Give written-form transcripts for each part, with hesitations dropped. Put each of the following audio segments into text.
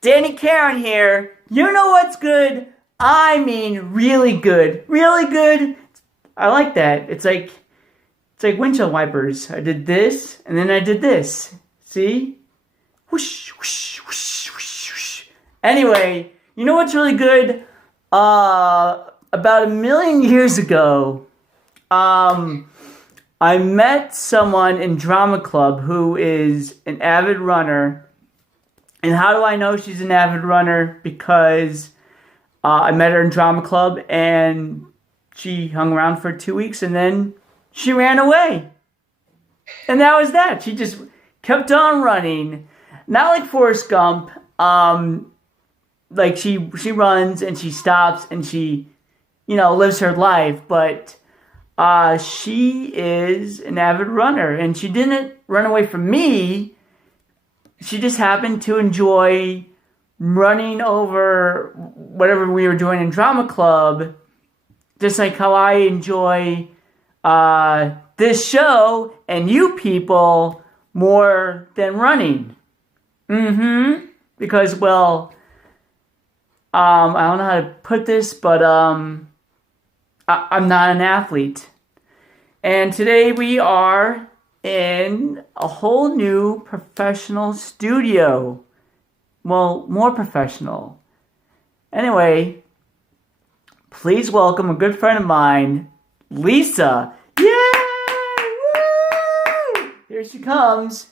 Danny Karen here. You know what's good? I mean really good. Really good. I like that. It's like windshield wipers. I did this and then I did this. See? Whoosh, whoosh, whoosh, whoosh, whoosh. Anyway, you know what's really good? About a million years ago, I met someone in drama club who is an avid runner. And how do I know she's an avid runner? Because I met her in drama club and she hung around for 2 weeks and then she ran away. And that was that. She just kept on running. Not like Forrest Gump. Like she runs and she stops and she, lives her life. But she is an avid runner. And she didn't run away from me. She just happened to enjoy running over whatever we were doing in drama club, just like how I enjoy this show and you people more than running. Because, well, I don't know how to put this, but I'm not an athlete. And today we are in a whole new professional studio. Well, more professional. Anyway, please welcome a good friend of mine, Lisa. Yay! Woo! Here she comes.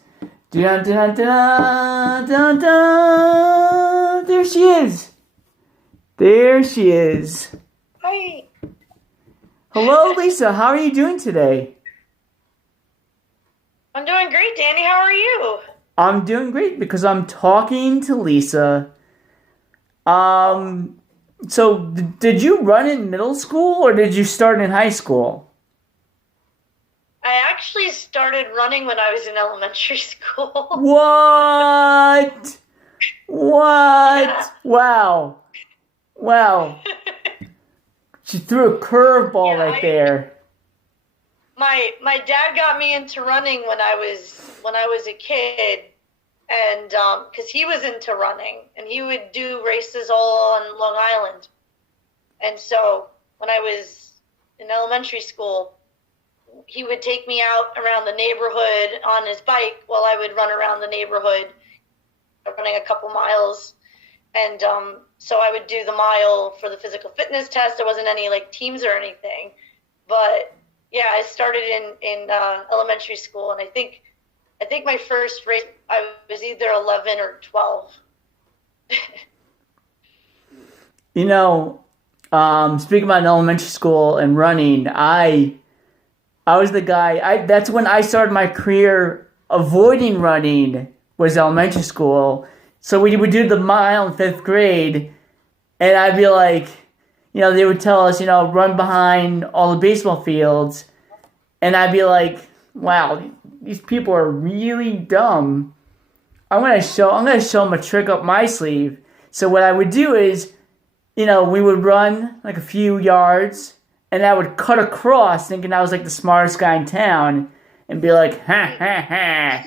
Dun, dun, dun, dun, dun. There she is. There she is. Hi. Hello, Lisa. How are you doing today? I'm doing great, Danny. How are you? I'm doing great because I'm talking to Lisa. So did you run in middle school or did you start in high school? I actually started running when I was in elementary school. What? What? Yeah. Wow. She threw a curveball Yeah, right there. My dad got me into running when I was a kid, and because he was into running and he would do races all on Long Island, and so when I was in elementary school, he would take me out around the neighborhood on his bike while I would run around the neighborhood, running a couple miles, and so I would do the mile for the physical fitness test. There wasn't any like teams or anything, but yeah, I started in elementary school, and I think my first race I was either 11 or 12. Speaking about elementary school and running, I was the guy. That's when I started my career avoiding running. Was elementary school. So we would do the mile in fifth grade, and I'd be like, they would tell us, run behind all the baseball fields. And I'd be like, wow, these people are really dumb. I'm gonna show them a trick up my sleeve. So what I would do is, we would run like a few yards, and I would cut across thinking I was like the smartest guy in town and be like, I'm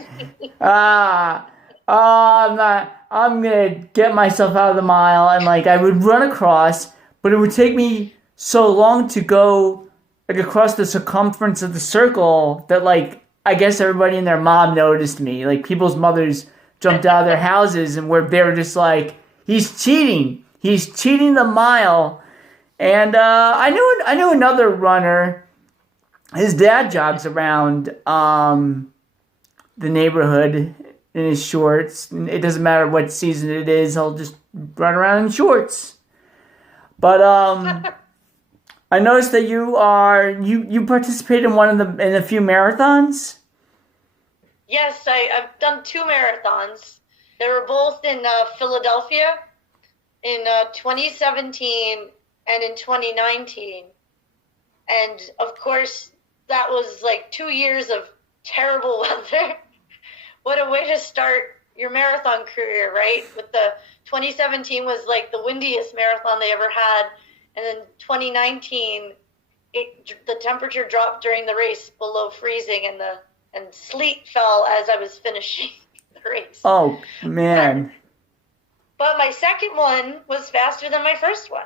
gonna get myself out of the mile. And like, I would run across, but it would take me so long to go like across the circumference of the circle that like, I guess everybody and their mom noticed me. Like people's mothers jumped out of their houses and they were just like, he's cheating the mile. And I knew another runner. His dad jogs around the neighborhood in his shorts. It doesn't matter what season it is, he'll just run around in shorts. But I noticed that you participated in in a few marathons. Yes, I've done 2 marathons. They were both in Philadelphia in 2017 and in 2019. And of course, that was like 2 years of terrible weather. What a way to start your marathon career, right? With the 2017 was like the windiest marathon they ever had. And then 2019, the temperature dropped during the race below freezing, and sleet fell as I was finishing the race. Oh man! But my second one was faster than my first one.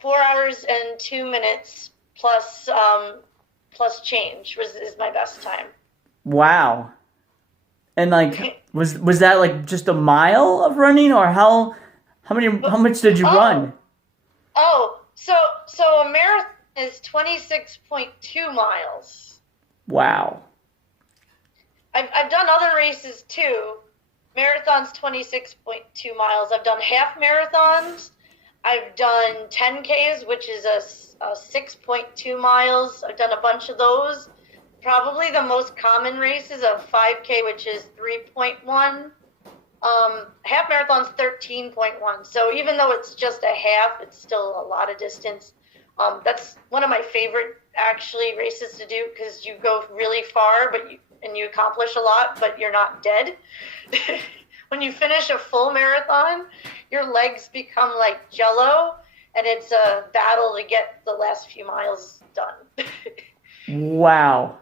4 hours and 2 minutes plus change is my best time. Wow. And like, was that like just a mile of running, or how much did you run? Oh, so a marathon is 26.2 miles. Wow. I've done other races too. Marathon's 26.2 miles. I've done half marathons. I've done 10Ks, which is a 6.2 miles. I've done a bunch of those. Probably the most common race is a 5K, which is 3.1. Half marathon's 13.1. So even though it's just a half, it's still a lot of distance. That's one of my favorite actually races to do because you go really far, and you accomplish a lot, but you're not dead. When you finish a full marathon, your legs become like jello, and it's a battle to get the last few miles done. Wow.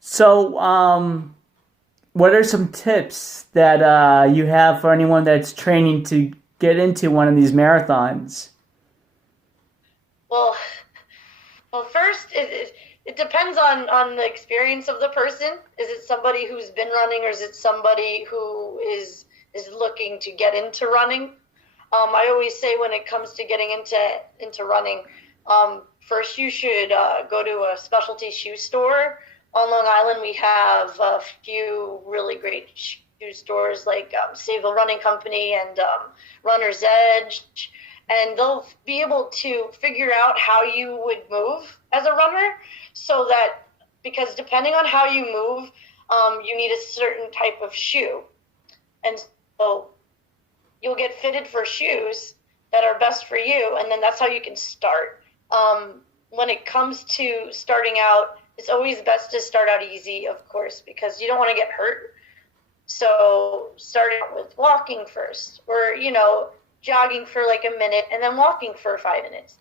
So, what are some tips that you have for anyone that's training to get into one of these marathons? Well, first, it depends on the experience of the person. Is it somebody who's been running, or is it somebody who is looking to get into running? I always say when it comes to getting into running, first you should go to a specialty shoe store. On Long Island, we have a few really great shoe stores like Save the Running Company and Runner's Edge, and they'll be able to figure out how you would move as a runner, so that, because depending on how you move, you need a certain type of shoe, and so you'll get fitted for shoes that are best for you, and then that's how you can start. When it comes to starting out, it's always best to start out easy, of course, because you don't want to get hurt. So starting out with walking first, or, jogging for like a minute and then walking for 5 minutes.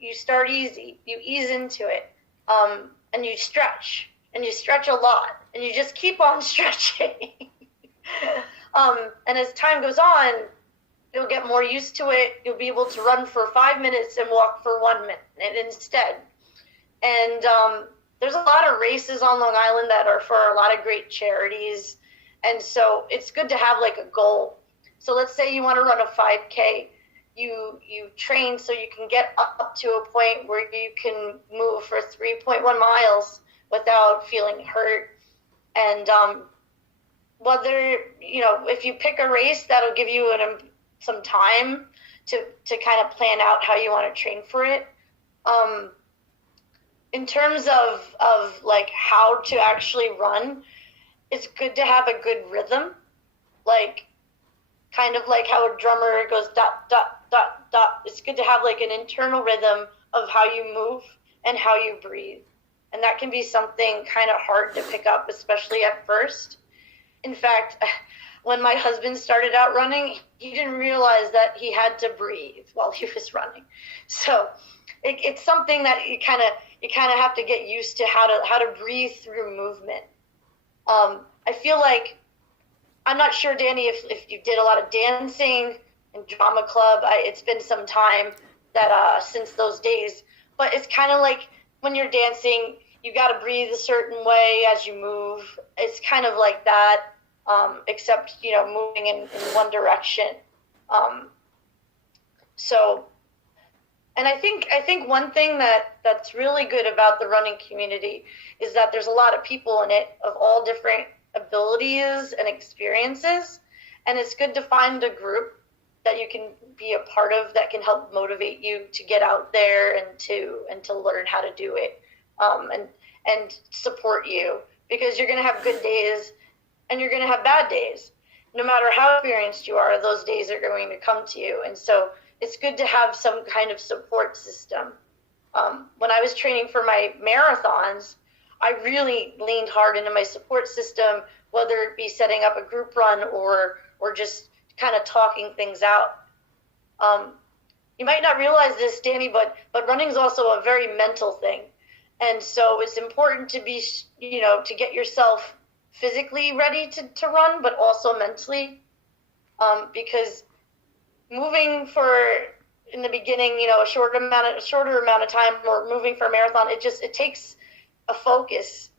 You start easy, you ease into it, and you stretch a lot, and you just keep on stretching. And as time goes on, you'll get more used to it. You'll be able to run for 5 minutes and walk for 1 minute instead. And there's a lot of races on Long Island that are for a lot of great charities. And so it's good to have like a goal. So let's say you want to run a 5K. You train so you can get up to a point where you can move for 3.1 miles without feeling hurt. And whether, if you pick a race, that'll give you some time to kind of plan out how you want to train for it. In terms of like how to actually run, it's good to have a good rhythm, like kind of like how a drummer goes dot, dot, dot, dot. It's good to have like an internal rhythm of how you move and how you breathe. And that can be something kind of hard to pick up, especially at first. In fact, when my husband started out running, he didn't realize that he had to breathe while he was running. So it's something that you kind of have to get used to, how to breathe through movement. I feel like, I'm not sure, Danny, if you did a lot of dancing in drama club. It's been some time that since those days, but it's kind of like when you're dancing, you got to breathe a certain way as you move. It's kind of like that, except moving in one direction. And I think one thing that's really good about the running community is that there's a lot of people in it of all different abilities and experiences, and it's good to find a group that you can be a part of that can help motivate you to get out there and to learn how to do it, and support you, because you're going to have good days and you're going to have bad days. No matter how experienced you are, those days are going to come to you, and so it's good to have some kind of support system. When I was training for my marathons, I really leaned hard into my support system, whether it be setting up a group run or just kind of talking things out. You might not realize this, Danny, but running is also a very mental thing. And so it's important to be, to get yourself physically ready to run, but also mentally. because moving for in the beginning, a shorter amount of time, or moving for a marathon, it takes a focus.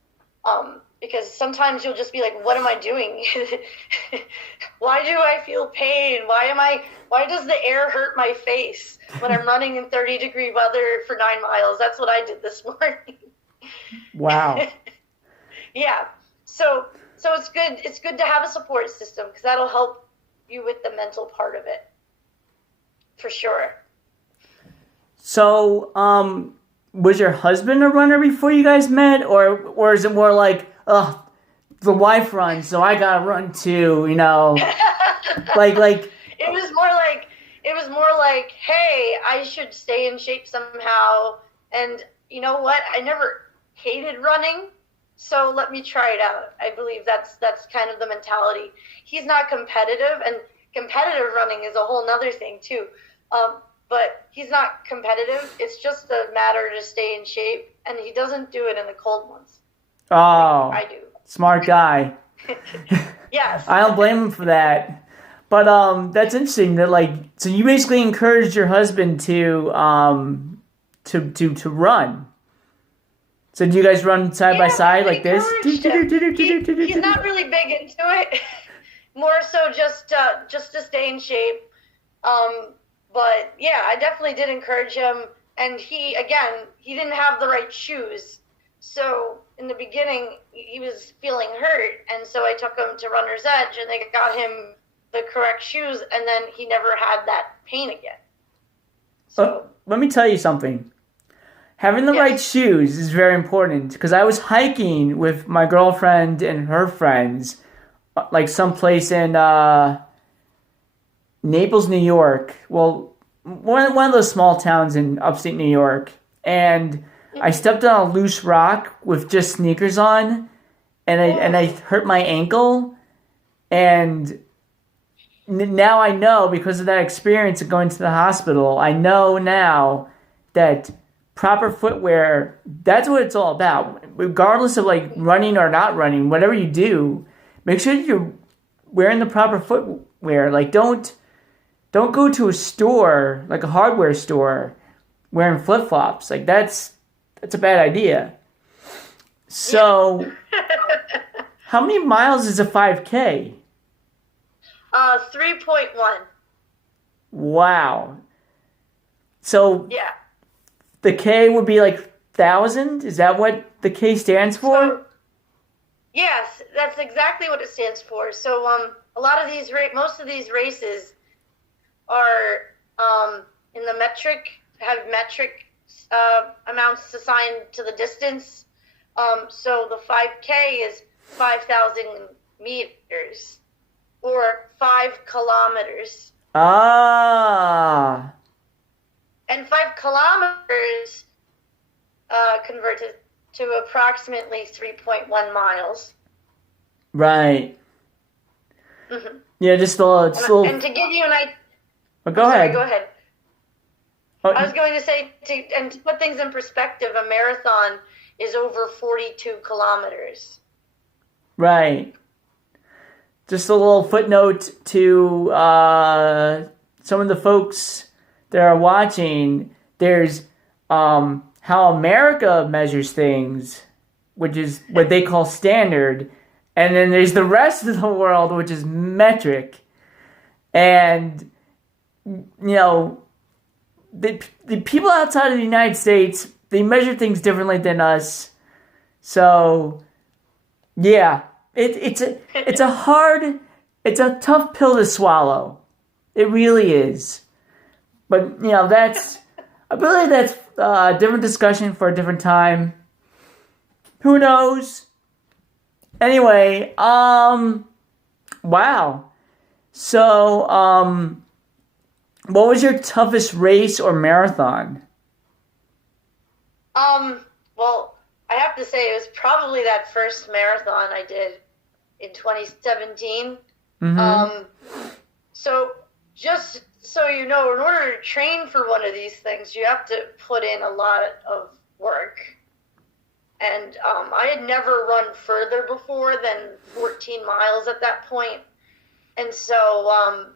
Because sometimes you'll just be like, what am I doing? Why do I feel pain? Why does the air hurt my face when I'm running in 30-degree weather for 9 miles? That's what I did this morning. Wow. Yeah. So it's good to have a support system, because that'll help you with the mental part of it. For sure. So, was your husband a runner before you guys met, or is it more like, the wife runs, so I gotta run too, like it was more like, hey, I should stay in shape somehow, and you know what? I never hated running, so let me try it out. I believe that's kind of the mentality. He's not competitive, and competitive running is a whole nother thing too. But he's not competitive. It's just a matter to stay in shape, and he doesn't do it in the cold months. Oh, like I do. Smart guy. Yes. I don't blame him for that. But that's interesting that so you basically encouraged your husband to run. So do you guys run side by side like this? He's not really big into it. More so just to stay in shape. But yeah, I definitely did encourage him. And he didn't have the right shoes. So in the beginning, he was feeling hurt. And so I took him to Runner's Edge, and they got him the correct shoes. And then he never had that pain again. So let me tell you something. Having the right shoes is very important, because I was hiking with my girlfriend and her friends, like someplace in Naples, New York. Well, one of those small towns in upstate New York. And I stepped on a loose rock with just sneakers on, and I hurt my ankle. And now I know, because of that experience of going to the hospital, I know now that proper footwear, that's what it's all about. Regardless of running or not running, whatever you do, make sure you're wearing the proper footwear. Don't go to a store, like a hardware store, wearing flip-flops. That's a bad idea. So, how many miles is a 5K? 3.1. Wow. So yeah, the K would be 1,000? Is that what the K stands for? So, yes, that's exactly what it stands for. So a lot of most of these races are in the metric amounts assigned to the distance. So the 5K is 5,000 meters, or 5 kilometers. Ah. And 5 kilometers converted to approximately 3.1 miles. Right. Mm-hmm. Yeah, just a little. And to give you an idea. Go ahead. Go ahead. Oh, I was going to say, to put things in perspective, a marathon is over 42 kilometers. Right. Just a little footnote to some of the folks that are watching. There's how America measures things, which is what they call standard. And then there's the rest of the world, which is metric. And, the people outside of the United States, they measure things differently than us. So, yeah, it's a tough pill to swallow. It really is. But, I believe that's a different discussion for a different time. Who knows? Anyway, wow. So, what was your toughest race or marathon? Well, I have to say it was probably that first marathon I did in 2017. Mm-hmm. So just so you know, in order to train for one of these things, you have to put in a lot of work. And I had never run further before than 14 miles at that point. And so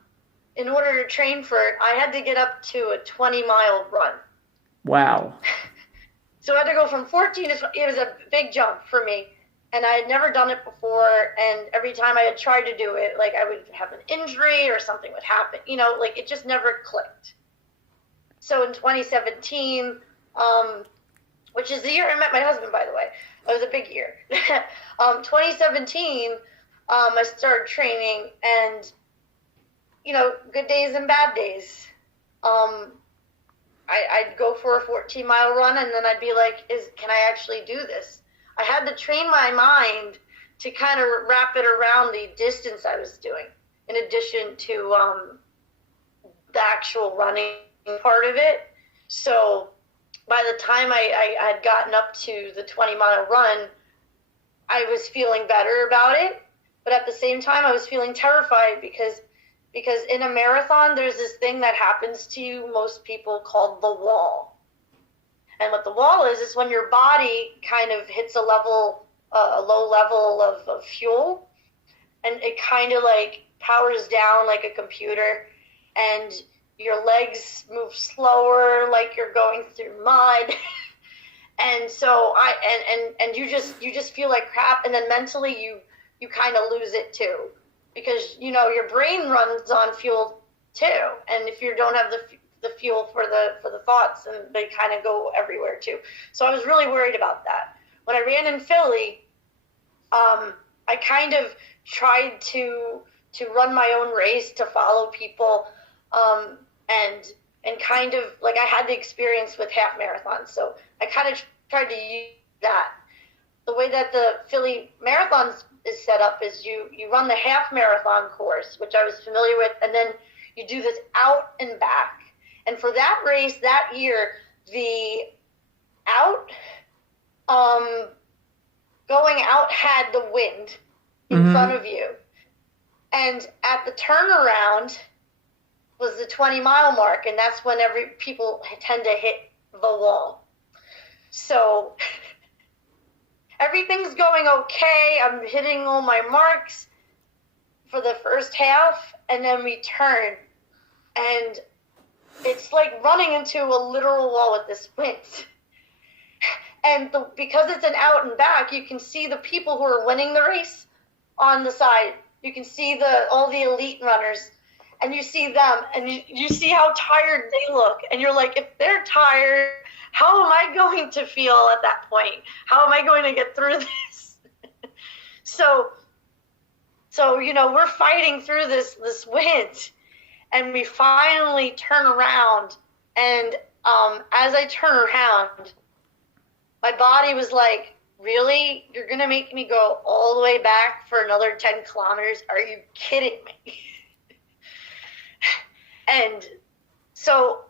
in order to train for it, I had to get up to a 20-mile run. Wow. So I had to go from 14 to, it was a big jump for me. And I had never done it before. And every time I had tried to do it, like I would have an injury or something would happen, like it just never clicked. So in 2017, which is the year I met my husband, by the way, it was a big year. 2017, I started training, and good days and bad days. I'd go for a 14-mile run, and then I'd be like, can I actually do this? I had to train my mind to kind of wrap it around the distance I was doing, in addition to the actual running part of it. So by the time I had gotten up to the 20-mile run, I was feeling better about it. But at the same time, I was feeling terrified because in a marathon, there's this thing that happens to you, most people, called the wall. And what the wall is when your body kind of hits a low level of fuel, and it kind of like powers down like a computer, and your legs move slower, like you're going through mud. And so you just feel like crap, and then mentally you kind of lose it too, because your brain runs on fuel too, and if you don't have the fuel for the thoughts, and they kind of go everywhere too. So I was really worried about that. When I ran in Philly, I kind of tried to run my own race, to follow people, and kind of like I had the experience with half marathons, so I kind of tried to use that. The way that the Philly Marathon is set up is you run the half marathon course, which I was familiar with, and then you do this out and back. And for that race that year, the out, going out had the wind in front of you. And at the turnaround was the 20-mile mark, and that's when people tend to hit the wall. So everything's going okay. I'm hitting all my marks for the first half, and then we turn, and it's like running into a literal wall with this wind. And because it's an out and back, you can see the people who are winning the race on the side. You can see all the elite runners, and you see them, and you see how tired they look. And you're like, if they're tired, how am I going to feel at that point? How am I going to get through this? So we're fighting through this wind, and we finally turn around. And as I turn around, my body was like, really? You're going to make me go all the way back for another 10 kilometers? Are you kidding me? And so,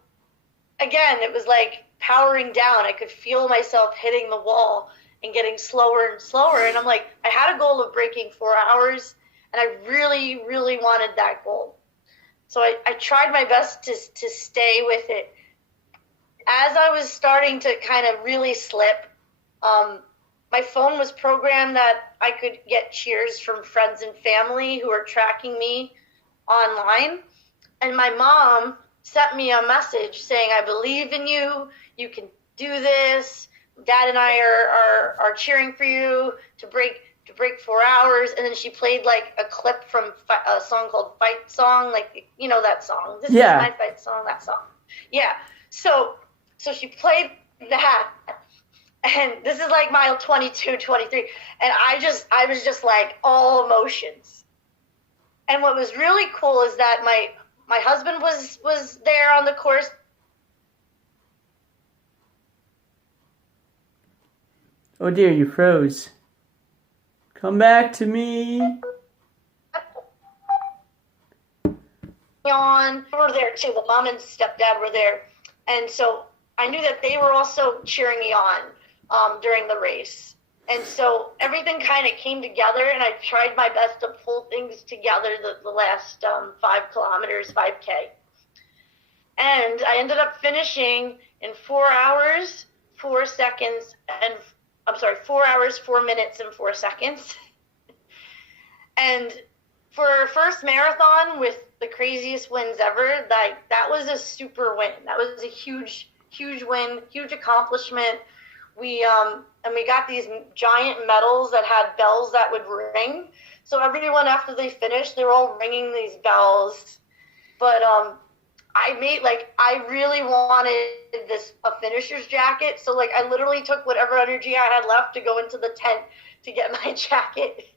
again, it was like powering down. I could feel myself hitting the wall and getting slower and slower. And I'm like, I had a goal of breaking 4 hours, and I really, really wanted that goal. So I tried my best to stay with it. As I was starting to kind of really slip, my phone was programmed that I could get cheers from friends and family who were tracking me online. And my mom sent me a message saying, I believe in you. You can do this. Dad and I are cheering for you to break 4 hours. And then she played like a clip from a song called Fight Song, like, that song. This is my fight song, that song. Yeah. So she played that. And this is like mile 22, 23. And I was just like all emotions. And what was really cool is that my husband was there on the course. Oh dear, you froze. Come back to me. We were there too. The mom and stepdad were there. And so I knew that they were also cheering me on during the race. And so everything kind of came together, and I tried my best to pull things together the last 5 kilometers, 5K. And I ended up finishing in 4 hours, 4 seconds, 4 hours, 4 minutes, and 4 seconds. And for first marathon with the craziest wins ever, that was a super win. That was a huge win, huge accomplishment. And we got these giant medals that had bells that would ring. So everyone after they finished, they were all ringing these bells. But I really wanted a finisher's jacket. So like I literally took whatever energy I had left to go into the tent to get my jacket.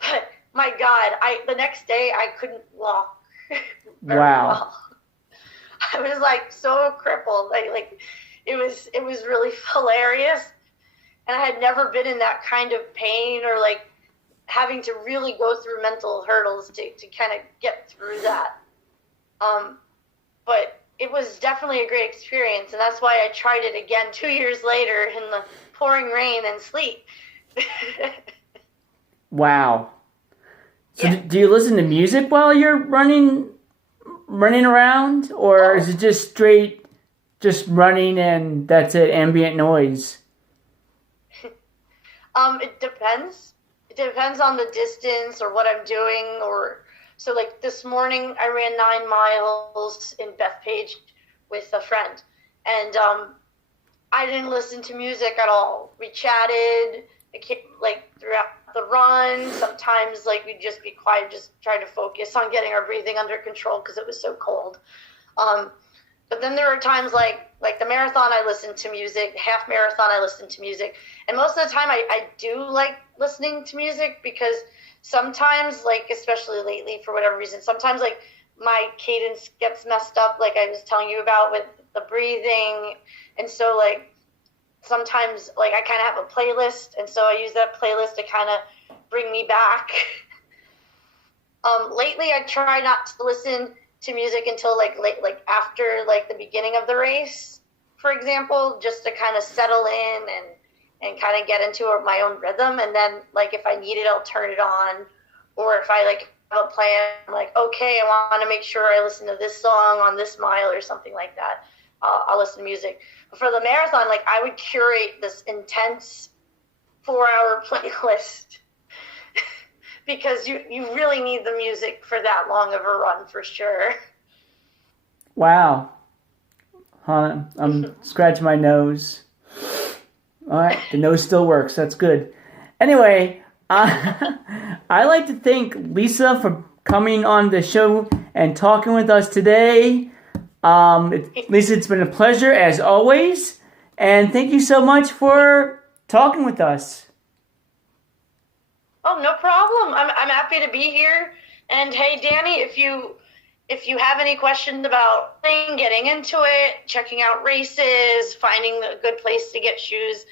But my God, the next day I couldn't walk. Very Wow. well. I was like so crippled. Like it was really hilarious. And I had never been in that kind of pain or like having to really go through mental hurdles to kind of get through that. But it was definitely a great experience, and that's why I tried it again 2 years later in the pouring rain and sleet. Wow. So Yeah. do you listen to music while you're running around, or is it just straight, just running and that's it, ambient noise? It depends. It depends on the distance or what I'm doing. So like this morning I ran 9 miles in Bethpage with a friend, and I didn't listen to music at all. We chatted like throughout the run. Sometimes like we'd just be quiet, just try to focus on getting our breathing under control because it was so cold. But then there are times like the marathon, I listen to music. Half marathon, I listen to music. And most of the time I do like listening to music because sometimes, like, especially lately for whatever reason, sometimes like my cadence gets messed up, like I was telling you about with the breathing. And so like sometimes like I kind of have a playlist, and so I use that playlist to kind of bring me back. Lately I try not to listen to music until like after like the beginning of the race, for example, just to kind of settle in and kind of get into my own rhythm. And then like if I need it, I'll turn it on. Or if I like have a plan, I'm like, okay, I want to make sure I listen to this song on this mile or something like that. I'll listen to music. But for the marathon, like I would curate this intense 4-hour playlist because you really need the music for that long of a run for sure. Wow. Huh, I'm scratching my nose. All right, the nose still works. That's good. Anyway, I like to thank Lisa for coming on the show and talking with us today. Lisa, it's been a pleasure as always, and thank you so much for talking with us. Oh, no problem. I'm happy to be here. And hey, Danny, if you have any questions about getting into it, checking out races, finding a good place to get shoes,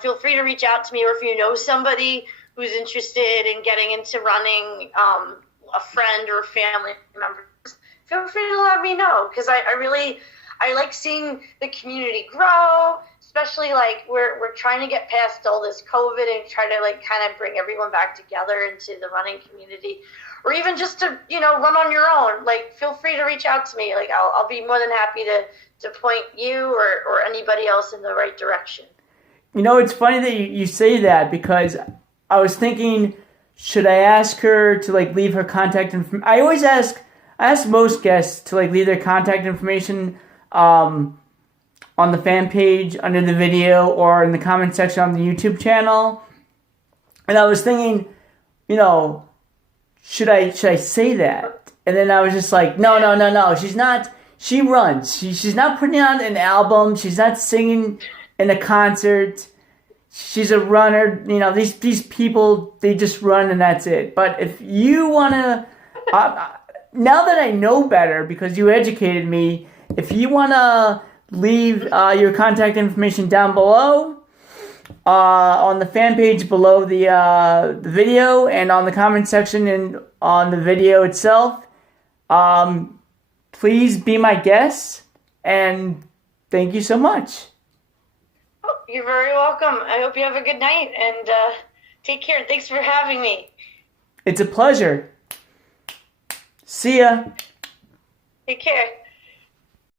feel free to reach out to me. Or if you know somebody who's interested in getting into running, a friend or a family member, feel free to let me know, because I like seeing the community grow, especially like we're trying to get past all this COVID and try to like kind of bring everyone back together into the running community, or even just to, run on your own. Like, feel free to reach out to me. Like, I'll be more than happy to point you or anybody else in the right direction. It's funny that you say that, because I was thinking, should I ask her to like leave her contact information? I ask most guests to like leave their contact information on the fan page under the video or in the comment section on the YouTube channel. And I was thinking, should I say that? And then I was just like, no. She's not. She runs. She's not putting on an album. She's not singing in a concert. She's a runner. These people, they just run and that's it. But if you want to, now that I know better because you educated me, if you want to leave your contact information down below on the fan page below the video and on the comment section and on the video itself, please be my guest, and thank you so much. Oh, you're very welcome. I hope you have a good night, and take care. Thanks for having me. It's a pleasure. See ya. Take care.